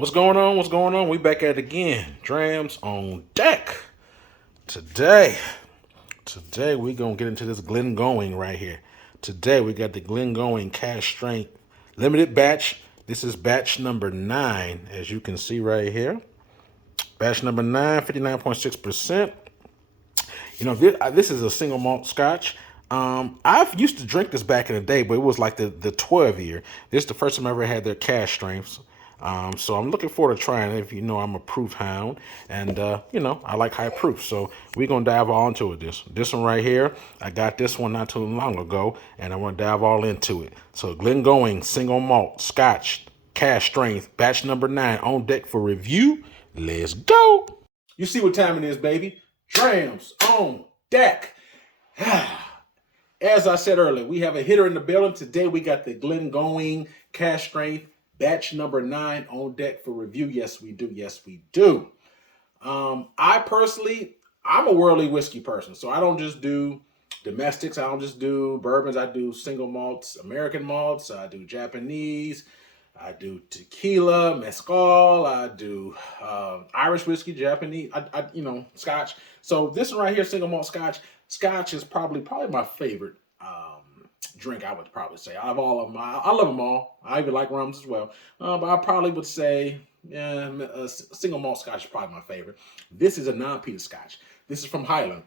What's going on? What's going on? We back at it again. Drams on deck. Today, today we gonna get into this Glengoyne right here. Today we got the Glengoyne Cask Strength Limited Batch. This is batch number 9, as you can see right here. Batch number 9, 59.6%. You know, this is a single malt scotch. I've used to drink this back in the day, but it was like the 12 year. This is the first time I ever had their cask strengths. So I'm looking forward to trying it. If you know, I'm a proof hound, and I like high proof. So we're gonna dive all into it. This one right here, I got this one not too long ago, and I want to dive all into it. So Glengoyne single malt scotch cask strength batch number 9 on deck for review. Let's go. You see what time it is, baby. Drams on deck. As I said earlier, we have a hitter in the building. Today we got the Glengoyne Cask Strength batch number 9 on deck for review. Yes, we do. Yes, we do. I personally, I'm a worldly whiskey person, so I don't just do domestics. I don't just do bourbons. I do single malts, American malts. I do Japanese. I do tequila, mezcal. I do Irish whiskey, Japanese. Scotch. So this one right here, single malt Scotch. Scotch is probably my favorite drink. I would probably say out of all of them. I love them all. I even like rums as well. But I probably would say, single malt Scotch is probably my favorite. This is a non-peated Scotch. This is from Highland.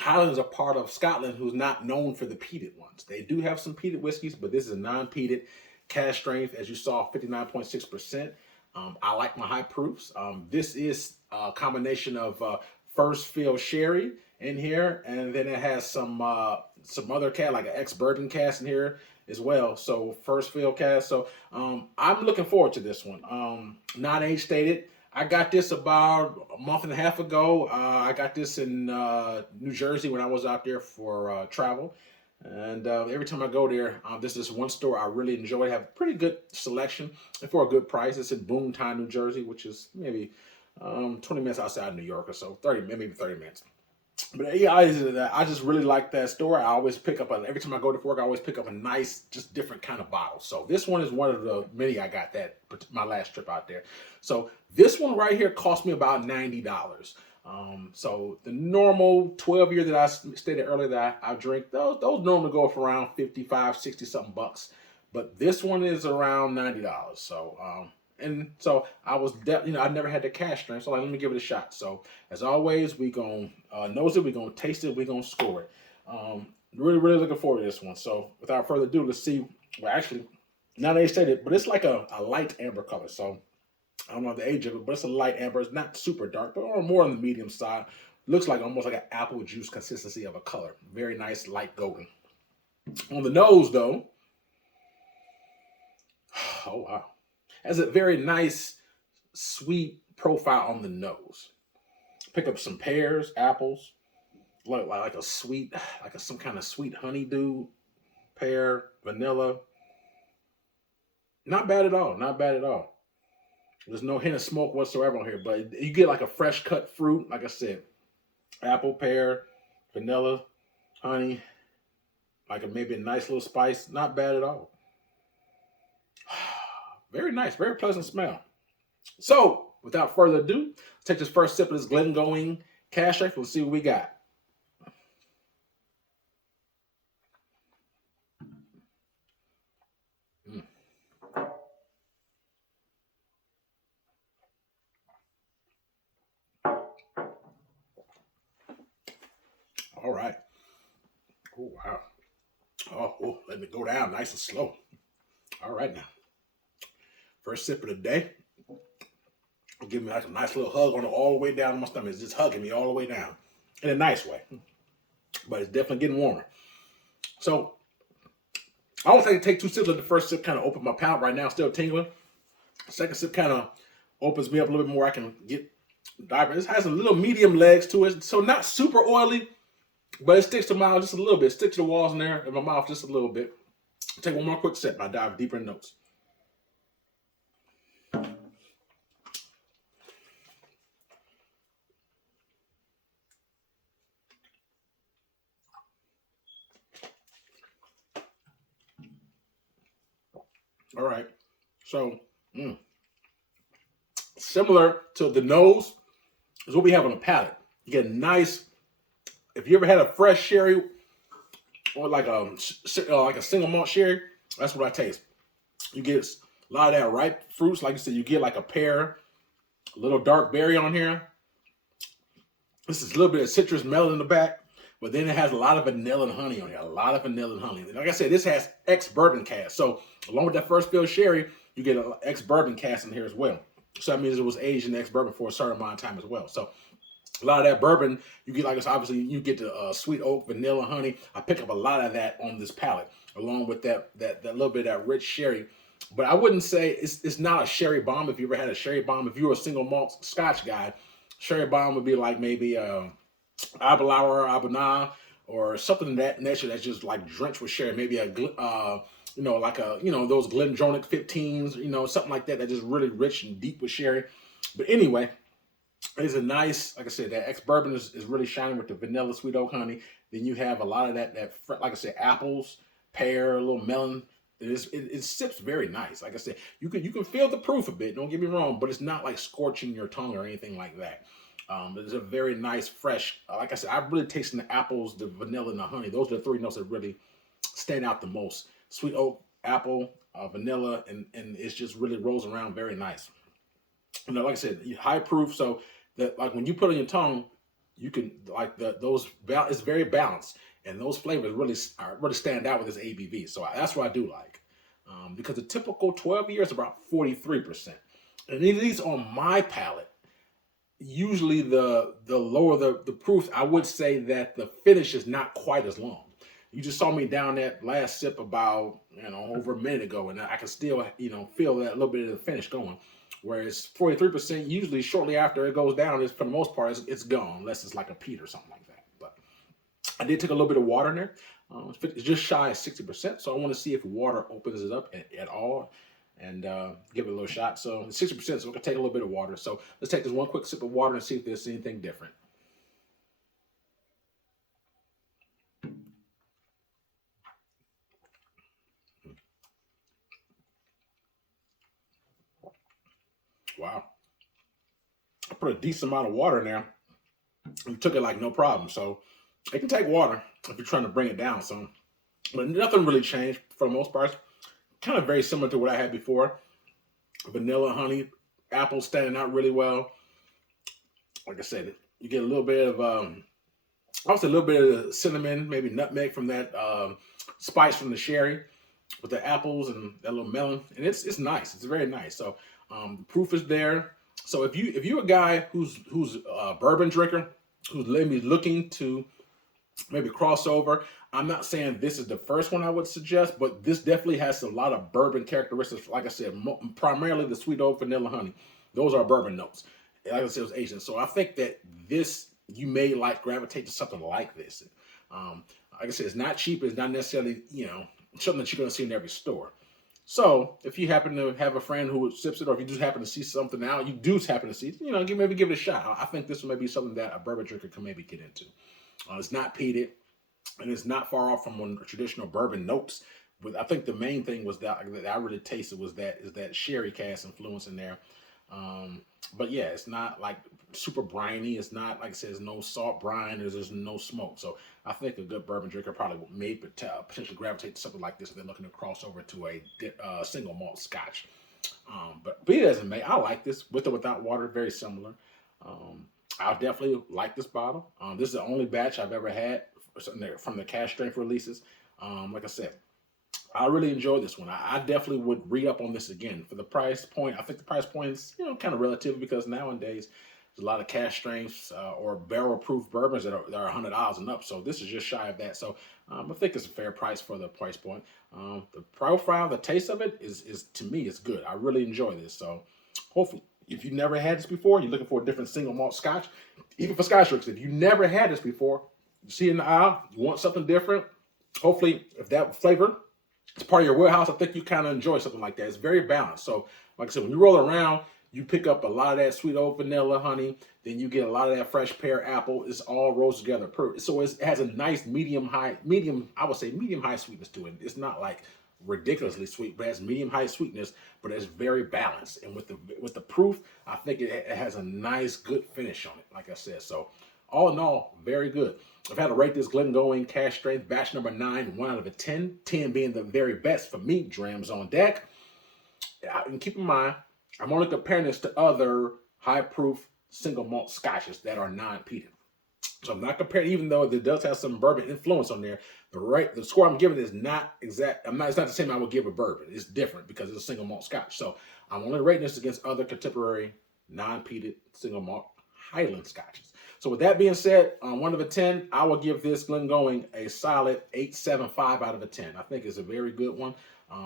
Highland is a part of Scotland who's not known for the peated ones. They do have some peated whiskeys, but this is a non-peated cask strength, as you saw, 59.6%. I like my high proofs. This is a combination of first fill sherry in here, and then it has some other cask, like an ex-bourbon cask in here as well. So first fill cask. So I'm looking forward to this one. Not age stated. I got this about a month and a half ago. I got this in New Jersey when I was out there for travel. And every time I go there, this is one store I really enjoy. They have a pretty good selection and for a good price. It's in Boonton, New Jersey, which is maybe 20 minutes outside New York or so, maybe 30 minutes. But yeah, I just really like that store. I always pick up, every time I go to work, I always pick up a nice, just different kind of bottle. So this one is one of the many I got my last trip out there. So this one right here cost me about $90. So the normal 12 year that I stated earlier that I drink, those normally go for around 55, 60 something bucks. But this one is around $90. So I was, I never had the cask strength, so let me give it a shot. So as always, we gonna nose it, we gonna taste it, we gonna score it. Really, really looking forward to this one. So without further ado, let's see. Well, actually, now they stated, but it's like a light amber color. So I don't know the age of it, but it's a light amber. It's not super dark, but more on the medium side. Looks like almost like an apple juice consistency of a color. Very nice, light golden. On the nose, though, oh wow, has a very nice, sweet profile on the nose. Pick up some pears, apples, like a sweet, some kind of sweet honeydew, pear, vanilla. Not bad at all. Not bad at all. There's no hint of smoke whatsoever on here, but you get like a fresh cut fruit. Like I said, apple, pear, vanilla, honey, maybe a nice little spice. Not bad at all. Very nice, very pleasant smell. So, without further ado, let's take this first sip of this Glengoyne Cask Strength. Let's see what we got. All right. Oh, wow. Oh, let me go down nice and slow. All right, now. First sip of the day. Give me like a nice little hug on it all the way down to my stomach. It's just hugging me all the way down in a nice way. But it's definitely getting warmer. So, I don't think it take 2 sips. Let the first sip kind of open my palate right now, still tingling. Second sip kind of opens me up a little bit more. I can get diving. This has a little medium legs to it. So, not super oily, but it sticks to my mouth just a little bit. Sticks to the walls in there in my mouth just a little bit. Take one more quick sip and I dive deeper in notes. All right. So, Similar to the nose is what we have on the palate. You get a nice, if you ever had a fresh sherry or like a single malt sherry, that's what I taste. You get a lot of that ripe fruits. Like you said, you get like a pear, a little dark berry on here. This is a little bit of citrus melon in the back, but then it has a lot of vanilla and honey on here. A lot of vanilla and honey. Like I said, this has ex-bourbon cask. So along with that first fill sherry, you get an ex-bourbon cask in here as well. So that means it was aged in ex-bourbon for a certain amount of time as well. So a lot of that bourbon, you get, like I said, obviously you get the sweet oak, vanilla, honey. I pick up a lot of that on this palate, along with that little bit of that rich sherry. But I wouldn't say it's not a sherry bomb. If you ever had a sherry bomb, if you were a single malt Scotch guy, sherry bomb would be like maybe Aberlour, Abernathy, or something of that nature that's just like drenched with sherry. Maybe those Glengoyne 15s, something like that that's just really rich and deep with sherry. But anyway, it's a nice, like I said, that ex-bourbon is really shining with the vanilla, sweet oak, honey. Then you have a lot of that like I said, apples, pear, a little melon. It sips very nice. Like I said, you can feel the proof a bit. Don't get me wrong, but it's not like scorching your tongue or anything like that. It's a very nice, fresh. Like I said, I'm really tasting the apples, the vanilla, and the honey. Those are the three notes that really stand out the most: sweet oak, apple, vanilla, and it just really rolls around very nice. Like I said, high proof, so that like when you put it on your tongue, you can like it's very balanced, and those flavors really stand out with this ABV. So that's what I do like, because the typical 12 years is about 43%, and these on my palate, usually the lower the proof, I would say that the finish is not quite as long. You just saw me down that last sip about over a minute ago, and I can still feel that little bit of the finish going. Whereas 43%, usually shortly after it goes down, is for the most part it's gone, unless it's like a peat or something like that. But I did take a little bit of water in there. It's just shy of 60%, so I want to see if water opens it up at all, and give it a little shot. So 60%, so we can take a little bit of water. So let's take this one quick sip of water and see if there's anything different. Wow. I put a decent amount of water in there and took it like no problem. So it can take water if you're trying to bring it down some. But nothing really changed for the most part. Kind of very similar to what I had before. Vanilla, honey, apple standing out really well. Like I said, you get a little bit of, also a little bit of cinnamon, maybe nutmeg from that spice from the sherry with the apples and that little melon. And it's nice. It's very nice. So the proof is there. So if you're a guy who's a bourbon drinker, who's maybe looking to maybe cross over, I'm not saying this is the first one I would suggest, but this definitely has a lot of bourbon characteristics. Like I said, primarily the sweet oak, vanilla, honey. Those are bourbon notes. Like I said, it was Asian. So I think that this, you may gravitate to something like this. Like I said, it's not cheap. It's not necessarily, something that you're going to see in every store. So if you happen to have a friend who sips it, or if you just happen to see something out, you do happen to see, maybe give it a shot. I think this may be something that a bourbon drinker can maybe get into. It's not peated, and it's not far off from one traditional bourbon notes. But I think the main thing was that I really tasted is that sherry cask influence in there. But yeah, it's not like super briny. It's not, like I said, there's no salt brine. There's no smoke. So I think a good bourbon drinker probably may potentially gravitate to something like this if they're looking to cross over to a single malt Scotch. But be it as it may, I like this with or without water. Very similar. I definitely like this bottle. This is the only batch I've ever had from the cask strength releases. Like I said, I really enjoyed this one. I definitely would re-up on this again. For the price point, I think the price point is kind of relative, because nowadays there's a lot of cask strengths or barrel-proof bourbons that are $100 and up. So this is just shy of that. So I think it's a fair price for the price point. The profile, the taste of it is to me, it's good. I really enjoy this. So hopefully, if you've never had this before, you're looking for a different single malt Scotch, even for Scotch drinkers, if you never had this before, you see it in the aisle, you want something different. Hopefully, if that flavor it's part of your warehouse, I think you kind of enjoy something like that. It's very balanced. So, like I said, when you roll around, you pick up a lot of that sweet oak, vanilla, honey. Then you get a lot of that fresh pear, apple. It's all rolls together. So it has a nice medium high sweetness to it. It's not like ridiculously sweet, but it has medium high sweetness, but it's very balanced. And with the proof, I think it has a nice, good finish on it. Like I said, so all in all, very good. I've had to rate this Glengoyne Cask Strength Batch number 9, 1 out of a 10. 10 being the very best for me. Drams on deck. And keep in mind, I'm only comparing this to other high proof single malt scotches that are non-peated. So I'm not comparing, even though it does have some bourbon influence on there. The score I'm giving is not exact. It's not the same I would give a bourbon. It's different because it's a single malt scotch. So I'm only rating this against other contemporary non-peated single malt Highland scotches. So with that being said, on 1 out of 10, I will give this Glengoyne a solid 8.75 out of a 10. I think it's a very good one.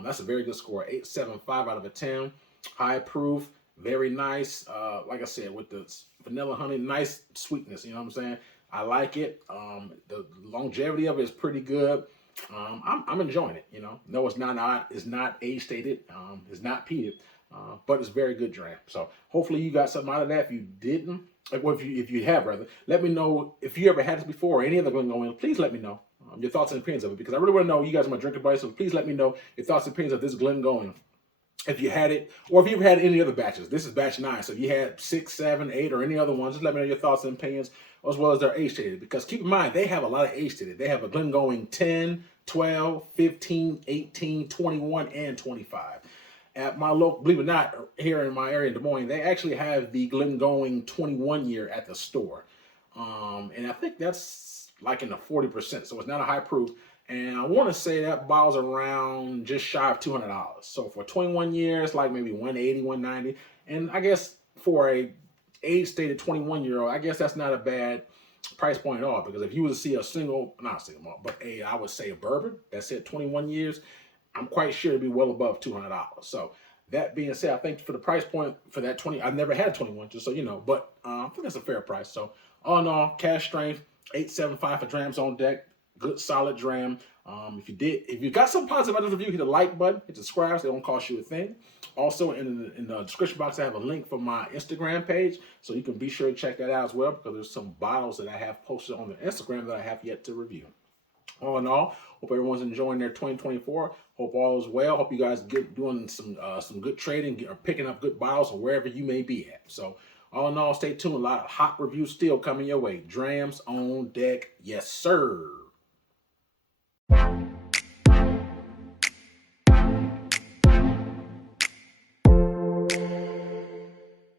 That's a very good score. 8.75 out of a 10. High proof, very nice. Like I said, with the vanilla honey, nice sweetness. You know what I'm saying? I like it. The longevity of it is pretty good. I'm enjoying it. You know, no, it's not age stated. It's not peated, but it's very good dram. So hopefully you got something out of that. If you didn't, well, if you have rather, let me know if you ever had this before or any other Glengoyne. Please let me know your thoughts and opinions of it, because I really want to know. You guys are my drinking buddies, so please let me know your thoughts and opinions of this Glengoyne. If you had it, or if you've had any other batches. This is batch 9. So if you had 6, 7, 8, or any other ones, just let me know your thoughts and opinions, as well as their age stated. Because keep in mind, they have a lot of age stated. They have a Glengoyne 10, 12, 15, 18, 21, and 25. At my local, believe it or not, here in my area in Des Moines, they actually have the Glengoyne 21 year at the store. And I think that's like in the 40%. So it's not a high proof. And I want to say that bottle's around just shy of $200. So for 21 years, like maybe 180, 190. And I guess for a age-stated 21-year-old, I guess that's not a bad price point at all. Because if you were to see not a single malt, but I would say a bourbon that's at 21 years, I'm quite sure it'd be well above $200. So that being said, I think for the price point for that 20, I've never had 21, just so you know. But I think that's a fair price. So all in all, cask strength, 8.75 for Drams on deck. Good solid dram. If you got some positive about this review, hit the like button, hit subscribe, so it won't cost you a thing. Also, in the description box, I have a link for my Instagram page, so you can be sure to check that out as well, because there's some bottles that I have posted on the Instagram that I have yet to review. All in all, hope everyone's enjoying their 2024. Hope all is well. Hope you guys get doing some good trading or picking up good bottles or wherever you may be at. So all in all, stay tuned. A lot of hot reviews still coming your way. Drams on deck. Yes, sir.